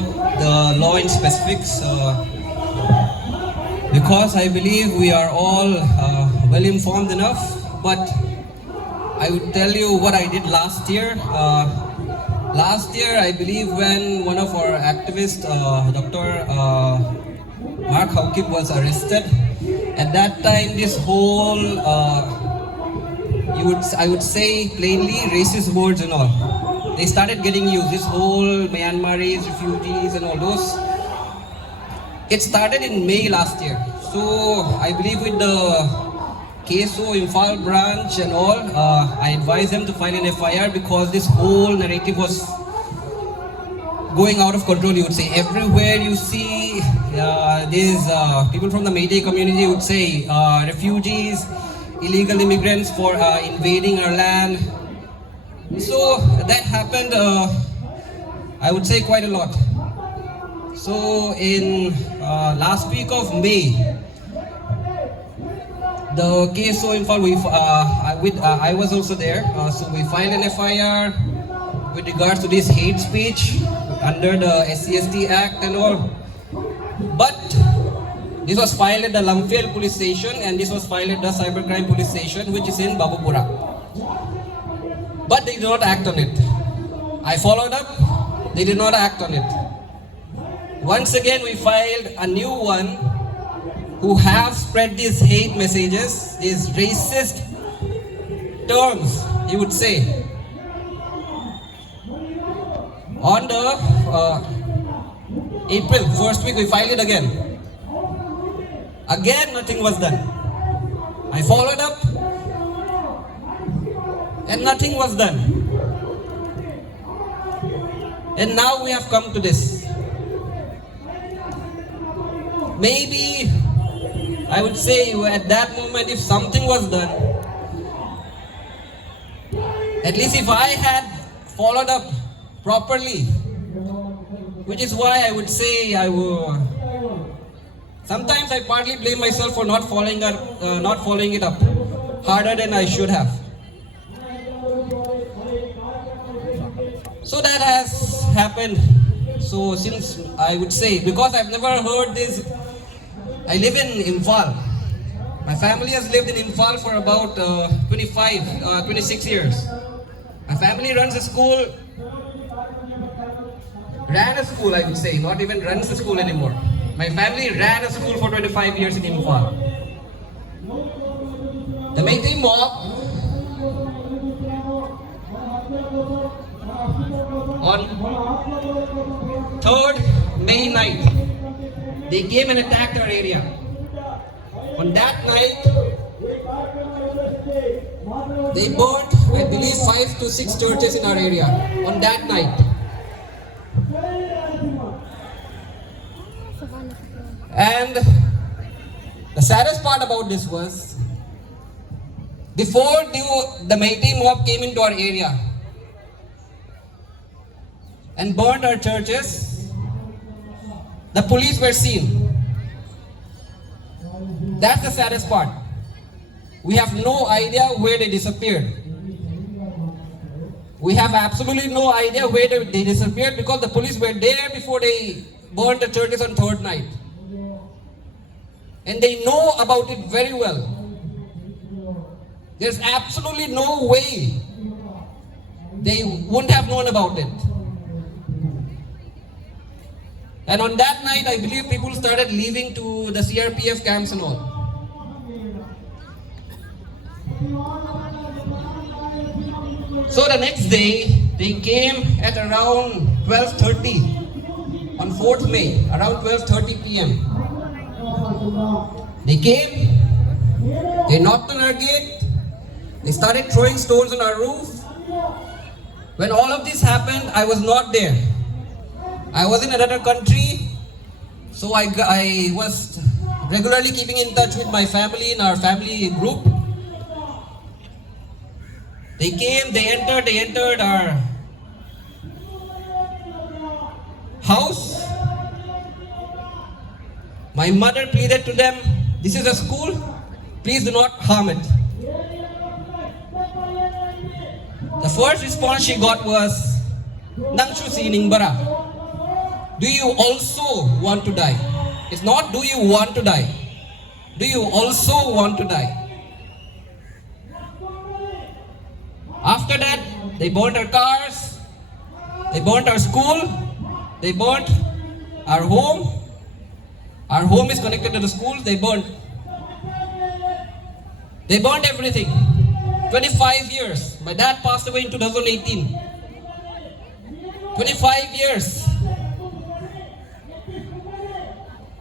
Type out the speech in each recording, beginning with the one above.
The law in specifics, because I believe we are all well informed enough, but I would tell you what I did last year. Last year, I believe when one of our activists, Dr. Mark Haukip, was arrested, at that time this whole, I would say plainly, racist words and all, they started getting used. This whole Myanmaris, refugees and all those. It started in May last year. So I believe with the Kuki-Zo Imphal branch and all, I advised them to file an FIR because this whole narrative was going out of control, you would say. Everywhere you see, these people from the Meitei community would say, refugees, illegal immigrants for invading our land. So that happened, I would say, quite a lot. So in last week of May, the Kuki-Zo Imphal, I was also there. So we filed an FIR with regards to this hate speech under the SC/ST Act and all. But this was filed at the Lamphel police station and this was filed at the cybercrime police station, which is in Babupura. But they did not act on it. I followed up, they did not act on it. Once again, we filed a new one who have spread these hate messages, these racist terms, you would say. On the April, first week, we filed it again. Again, nothing was done. I followed up and nothing was done. And now we have come to this. Maybe, I would say at that moment, if something was done, at least if I had followed up properly, which is why I would say sometimes I partly blame myself for not following it up harder than I should have. So that has happened. So since I would say, because I've never heard this, I live in Imphal. My family has lived in Imphal for about 26 years. My family runs a school, ran a school, I would say, not even runs a school anymore. My family ran a school for 25 years in Imphal. The Meitei mob on 3rd May night, they came and attacked our area. On that night, they burnt, I believe, 5 to 6 churches in our area. On that night. And the saddest part about this was, before the Meitei mob came into our area and burned our churches, the police were seen. That's the saddest part. We have no idea where they disappeared. We have absolutely no idea where they disappeared because the police were there before they burned the churches on 3rd night. And they know about it very well. There's absolutely no way they wouldn't have known about it. And on that night, I believe people started leaving to the CRPF camps and all. So the next day, they came at around 12:30 on 4th May, around 12:30 p.m. They came, they knocked on our gate, they started throwing stones on our roof. When all of this happened, I was not there. I was in another country, so I was regularly keeping in touch with my family in our family group. They came, they entered our house. My mother pleaded to them, this is a school, please do not harm it. The first response she got was, Nang Shu Sining Bara. Do you also want to die? It's not do you want to die. Do you also want to die? After that, they burnt our cars, they burnt our school, they burnt our home. Our home is connected to the school, they burnt. They burnt everything. 25 years. My dad passed away in 2018. 25 years.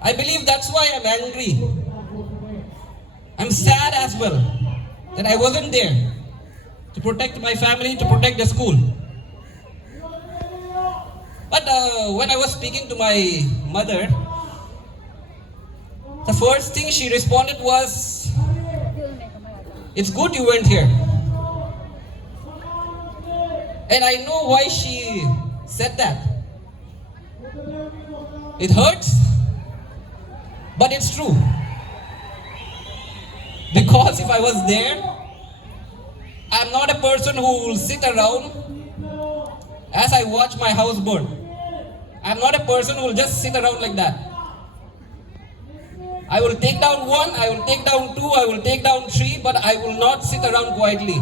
I believe that's why I'm angry. I'm sad as well that I wasn't there to protect my family, to protect the school. But when I was speaking to my mother, the first thing she responded was, "It's good you went here." And I know why she said that. It hurts, but it's true. Because if I was there, I'm not a person who will sit around as I watch my house burn. I'm not a person who will just sit around like that. I will take down one, I will take down two, I will take down three, but I will not sit around quietly.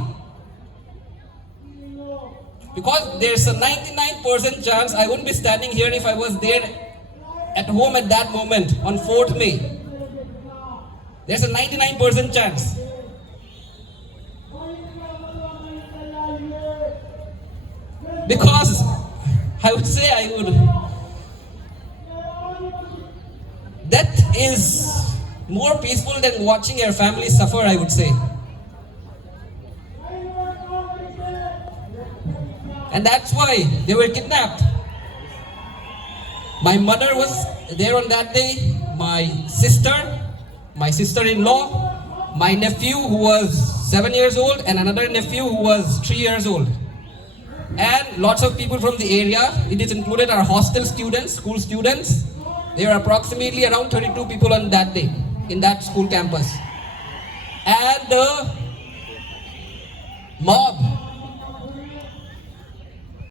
Because there's a 99% chance I wouldn't be standing here if I was there at home at that moment on 4th May. There's a 99% chance. Because I would say death is more peaceful than watching your family suffer, I would say. And that's why they were kidnapped. My mother was there on that day, my sister-in-law, my nephew who was 7 years old, and another nephew who was 3 years old. And lots of people from the area. It is included our hostel students, school students. There are approximately around 32 people on that day in that school campus. And the mob